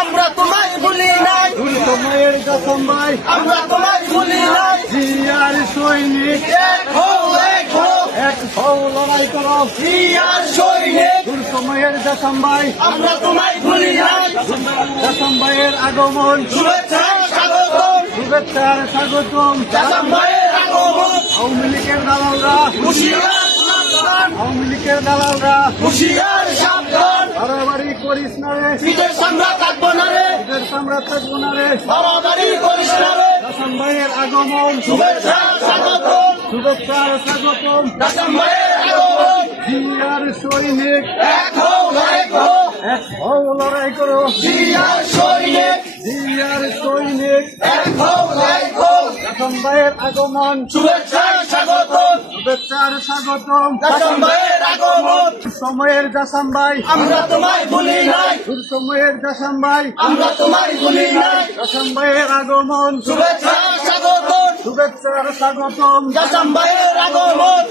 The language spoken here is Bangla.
আমরা তোমায় ভুলি নাই। ভুল সময়ের কাসম ভাই। আমরা তোমায় ভুলি নাই। জিয়ার সৈনিক। এক হো এক হো এক হও লড়াই করো। জিয়ার সৈনিক। ভুল সময়ের কাসম ভাই। আমরা তোমায় ভুলি নাই। কাসম ভাইয়ের আগমন। শুভেচ্ছা স্বাগতম। শুভেচ্ছার স্বাগতম। জাসাম ভাইয়ের আগমন। আওয়ামী লীগের দালালরা। হুশিয়ার আওয়ামী লীগের দালালরা। হুশিয়ার সাবধান বাড়াবাড়ি করিস না রে। বিদেশ আমরা থাকব না রে। এদের আমরা থাকব না রে। বাবাবাড়ি করিস না রে। কাসম ভাইয়ের আগমন। শুভেচ্ছা স্বাগতম। স্বাগতম। জাসাম ভাইয়ের আগমন। জিয়ার সৈনিক। এক হও লড়াই করো। জিয়ার সৈনিক। জিয়ার সৈনিক। এক হো এক হো কাসম ভাইয়ের আগমন। শুভেচ্ছা স্বাগতম। শুভেচ্ছার স্বাগতম। ভাইয়ের সময়ের জাসাম ভাই। আমরা তোমায় ভুলি নাই। শুধু সময়ের জাসাম ভাই। আমরা তোমায় ভুলি নাই। জাসাম ভাইয়ের আগমন। শুভেচ্ছা স্বাগতম। শুভেচ্ছার স্বাগতম। জাসাম ভাইয়ের আগমন।